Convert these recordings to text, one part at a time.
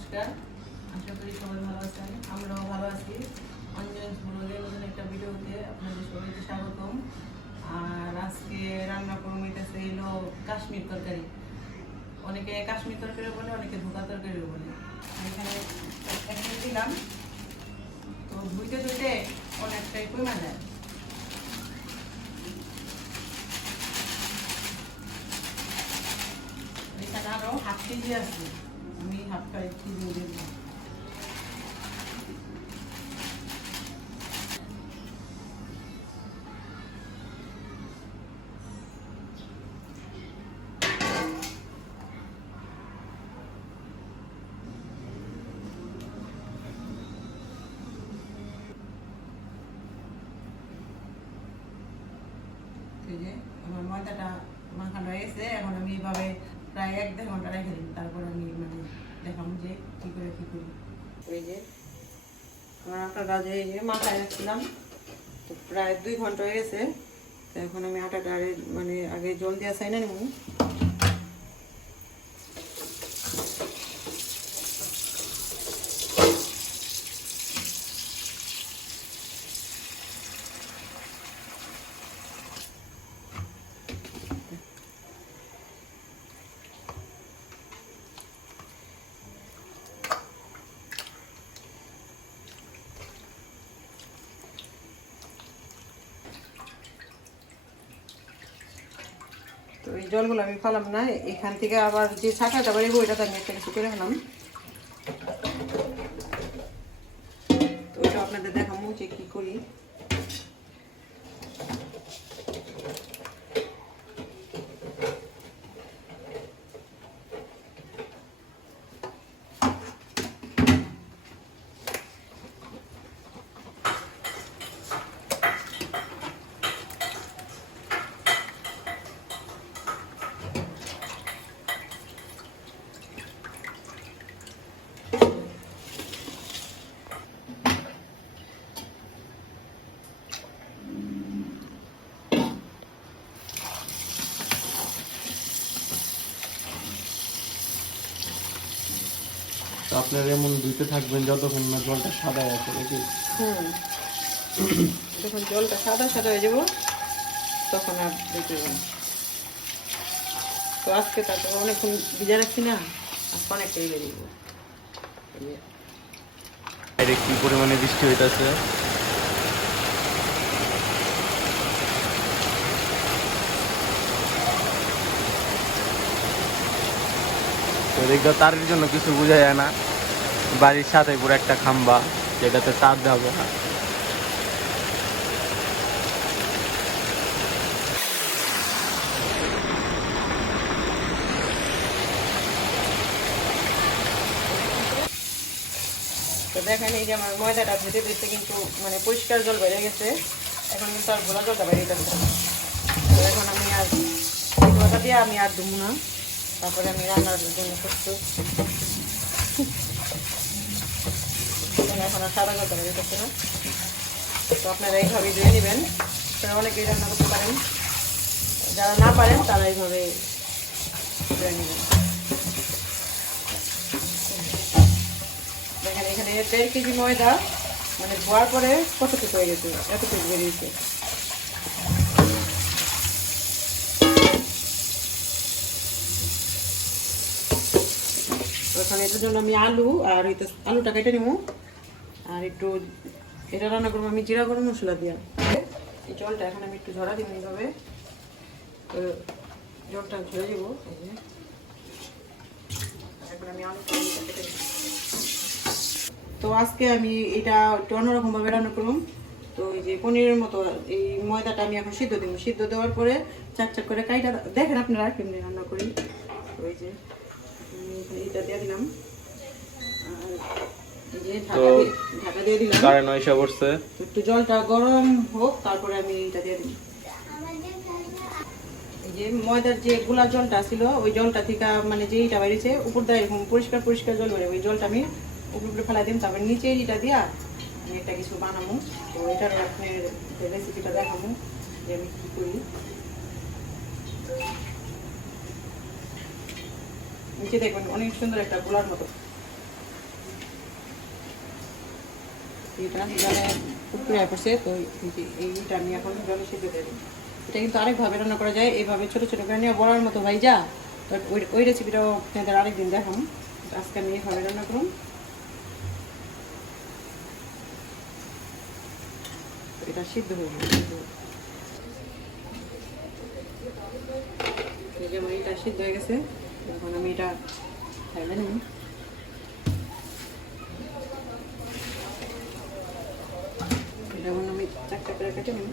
নমস্কার। আশা করি সবাই ভালো আছেন। আমরাও ভালো আছি। অঞ্জন ব্লগের নতুন একটা ভিডিওতে আপনাদের সবাইকে স্বাগতম। আর আজকে রান্না করব হইতেছে এলো কাশ্মীর তরকারি। অনেকে কাশ্মীর তরকারি বলে, অনেকে ধোকা তরকারিও বলে। এখানে এখানে দিলাম। তো ধুইতে ধুইতে অনেকটাই কমা যায়। এখানে আরও হাফ কেজি আছে। কেজি দিয়ে দেবো যে আমার ময়দাটা মাখানো হয়ে গেছে, এখন আমি এইভাবে প্রায় এক দেড় ঘণ্টা রেখে দিই, তারপর আমি মানে দেখাবো যে কী করে কী করি। ওই যে, আমার আটা গাছে এই যে মাথায় রাখছিলাম, তো প্রায় দুই ঘণ্টা হয়ে গেছে। তো এখন আমি আটাটা মানে আগে জল দিয়ে চাই না নিব। এই জলগুলো আমি ফেলাম না, এখান থেকে আবার যে ছাঁকাটা বাড়ি ওইটাতে আমি একটা কিছু করে ফেলাম। তো ওইটা আপনাদের দেখাবো যে কী করি। তো আপনার এমন ধুইতে থাকবেন যতক্ষণ না জলটা সাদা আছে নাকি? হুম। যখন জলটা সাদা সাদা হয়ে যাব তখন আর দিতে তো আজকে তারপর অনেকক্ষণ ভিজা রাখছি না আজকে অনেকটাই বেরিয়ে যাব। এই যে। বাইরে কি পরিমাণে বৃষ্টি হইতাছে? তো দেখবে তারের জন্য কিছু বোঝা যায় না। বাড়ির সাথে পুরো একটা খাম্বা, যেটাতে তার দেওয়া না তো দেখেন এই যে আমার ময়দাটা ভেজে দিতে কিন্তু মানে পরিষ্কার জল বেড়ে গেছে। এখন কিন্তু আর ঘোলা জলটা বেরিয়ে গেছে এখন আমি আর দিয়ে আমি আর দুমু না। তারপরে আমি রান্নার জন্য প্রস্তুত। এখানে আর সাদা বেরিয়ে যাচ্ছে না। তো আপনারা এইভাবে ধুয়ে নেবেন। আপনারা অনেকেই রান্না করতে পারেন। যারা না পারেন, তারা এইভাবে ধুয়ে নেবেন। দেখেন, এখানে দেড় কেজি ময়দা মানে ধোয়ার পরে কতটুকু হয়ে গেছে? এতটুকু বেরিয়েছে। ওখানে এটার জন্য আমি আলু আর হইতে আলুটা কেটে নিবো। আর একটু এটা রান্না করব আমি জিরা গরম মশলা দিয়া। এই জলটা এখন আমি একটু ঝরা দিব এইভাবে। জলটা ঝরে দিব আমি তো আজকে আমি এটা একটু অন্যরকম ভাবে রান্না করলাম তো এই যে পনিরের মতো এই ময়দাটা আমি এখন সিদ্ধ দিব। সিদ্ধ দেওয়ার পরে চাক চাক করে কাইটা, দেখেন আপনারা কেমনি রান্না করি। তো এই যে এটা ঢাকা তো- কারেন্ট পড়ছে। একটু জলটা গরম হোক তারপরে আমি এটা দিয়ে দিই যে ময়দার যে গুলা জলটা ছিল ওই জলটা থেকে মানে যে ইটা উপর দিয়ে এরকম পরিষ্কার পরিষ্কার জল বেরোয়। ওই জলটা আমি উপর উপরে ফেলা দিন তারপর নিচে ইটা দিয়া আমি একটা কিছু বানাবো। তো এটার আপনার রেসিপিটা দেখাবো যে আমি কী করি। নিচে দেখবেন অনেক সুন্দর একটা গোলার মতো। এটা তো এইটা আমি এখন জলে সিদ্ধ দিয়ে দিই। এটা কিন্তু আরেকভাবে রান্না করা যায়, এইভাবে ছোটো ছোটো করে নিয়ে বড়ার মতো ভাই যা। তো ওই ওই রেসিপিটাও আপনাদের আরেকদিন দেখাম। আজকে আমি এইভাবে রান্না করুন। এটা সিদ্ধ হয়ে গেছে সিদ্ধ হয়ে গেছে। এখন আমি এটা খাইলে নিই এটা এখন আমি চারটা করে কেটে নিই?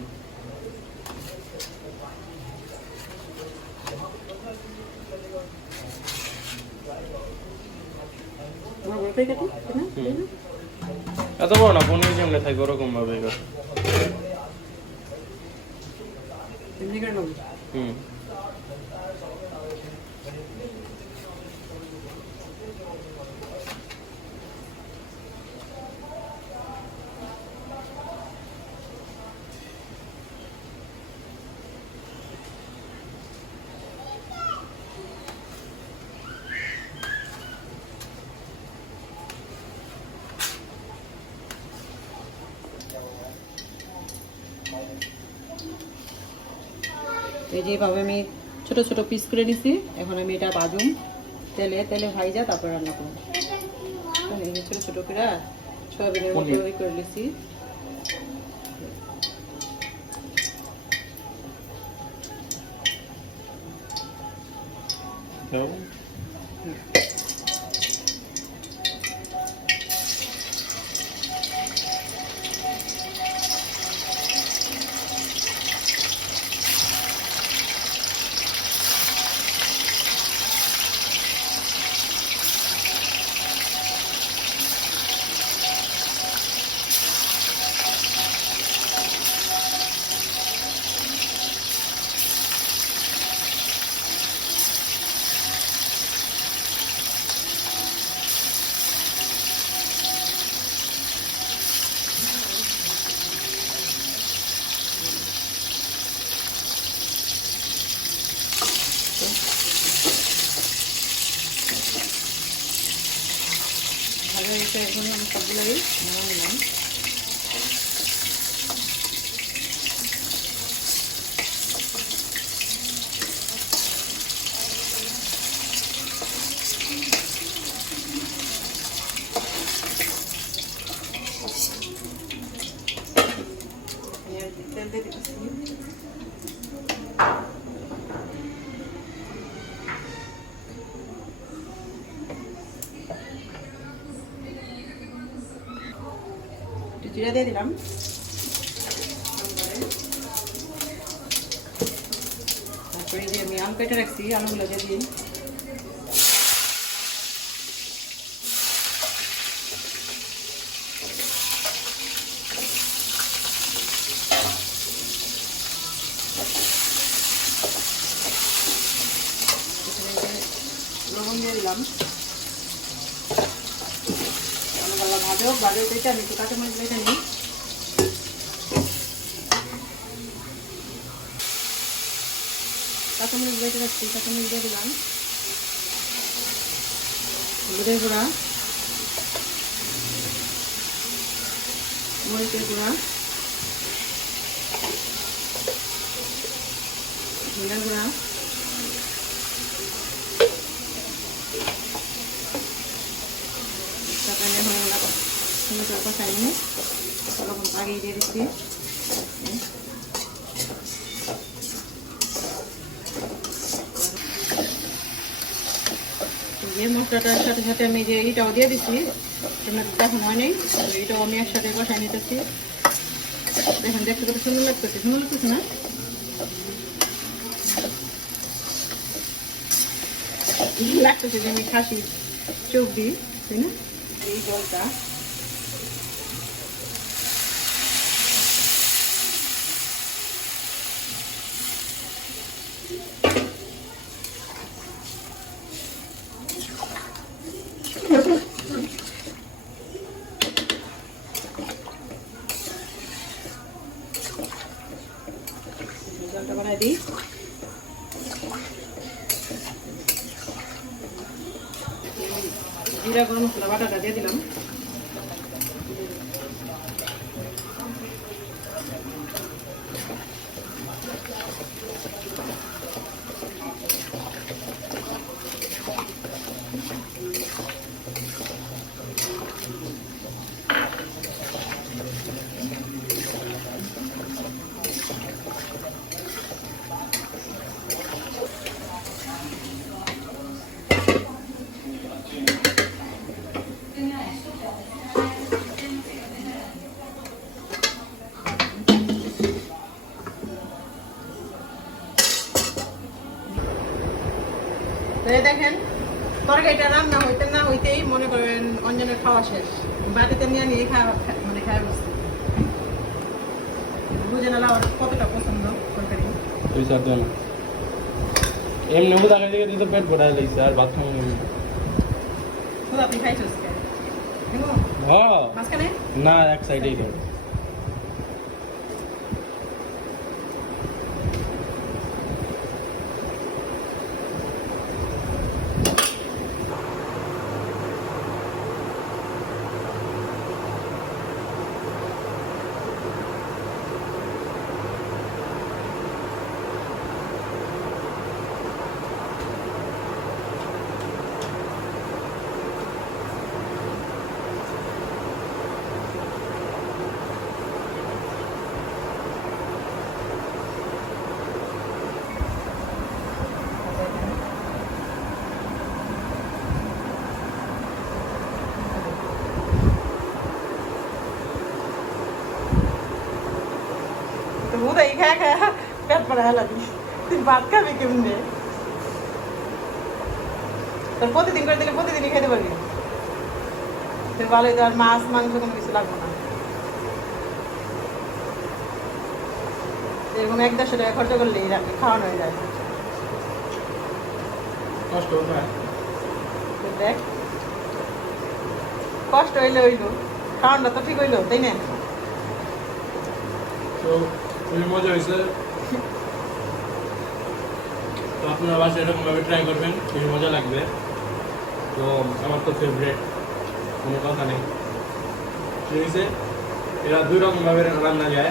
এত বড় না পনেরো যেমন থাকে ওরকম ভাবে হুম। এই যে এইভাবে আমি ছোট ছোট পিস করে নিছি এখন আমি এটা বাজুম। তেলে তেলে ভাই ভাইজা তারপর রান্না করব। এই যে ছোট ছোট করে সয়াবিনের মতো ওই করে নিছি। দাও। ভাজা গেছে এখন আমি সবগুলোই নামা নিলাম তেল দিয়ে দিচ্ছি একটু জিরা দিয়ে দিলাম তারপরে যে আমি আম কেটে রাখছি, আলুগুলো দিয়ে দিই। লবণ দিয়ে দিলাম। ভাজো ভাজো পেটে আমি একটু কাঁচামরিচ বেটে নিই। কাঁচামরিচ বেটে রাখছি কাঁচামরিচ দিয়ে দিলাম। হলুদের গুঁড়া। মরিচের গুঁড়া। ধনের গুঁড়া তারপরে হয়ে গেল করে কষাই নিয়ে আগিয়ে দিয়ে দিচ্ছি। যে মশলাটার সাথে সাথে আমি যে ইটাও দিয়ে দিচ্ছি তোমরা দেখুন হয় নাই এটাও আমি একসাথে কষাই নিতেছি। দেখুন, দেখতে কত সুন্দর লাগতেছে সুন্দর লাগতেছে না? লাগতেছে যে আমি খাসি চোখ দিই, তাই না? এই জলটা দেখেন, তরকারিটা রান্না হইতে না হইতেই মনে করেন অঞ্জনের খাওয়া শেষ। বাড়িতে নিয়ে নিয়ে খাওয়া মানে খাওয়া বসছে। বুঝে না ওর কতটা পছন্দ তরকারি। এমনি দিকে দিতে পেট ভরা লাগছে, আর বাথরুম খাব না খুদা তুই খাইছিস কে দেখো হ্যাঁ মাঝখানে? না এক সাইডেই বুধাই খায় খায় পেট ভরা লাগি তুই ভাত খাবি কেমনে? তোর প্রতিদিন করে দিলে প্রতিদিনই খেতে পারবি। তুই ভালোই তো আর মাছ মাংস কোনো কিছু লাগবে না। এরকম এক দেড়শো টাকা খরচা করলেই রাখি খাওয়ানো হয়ে যায়। কষ্ট দেখ কষ্ট হইলে হইল খাওয়ানটা তো ঠিক হইল তাই না? তো খুবই মজা হয়েছে। তো আপনারা বাসায় এরকমভাবে ট্রাই করবেন, খুবই মজা লাগবে। তো আমার তো ফেভারেট কোনো কথা নেই। ঠিক আছে এরা দুই রকমভাবে রান্না যায়।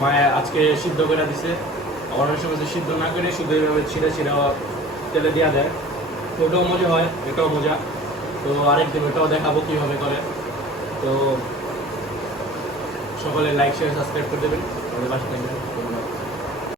মায়ে আজকে সিদ্ধ করে দিছে। আবার অনেক সময় সিদ্ধ না করে শুধু এইভাবে ছিঁড়ে ছিঁড়ে তেলে দেওয়া যায় তো ওটাও মজা হয়, এটাও মজা। তো আরেকদিন ওটাও দেখাবো কীভাবে করে। তো সকলে লাইক শেয়ার সাবস্ক্রাইব করে দেবেন। 伸ばしてみる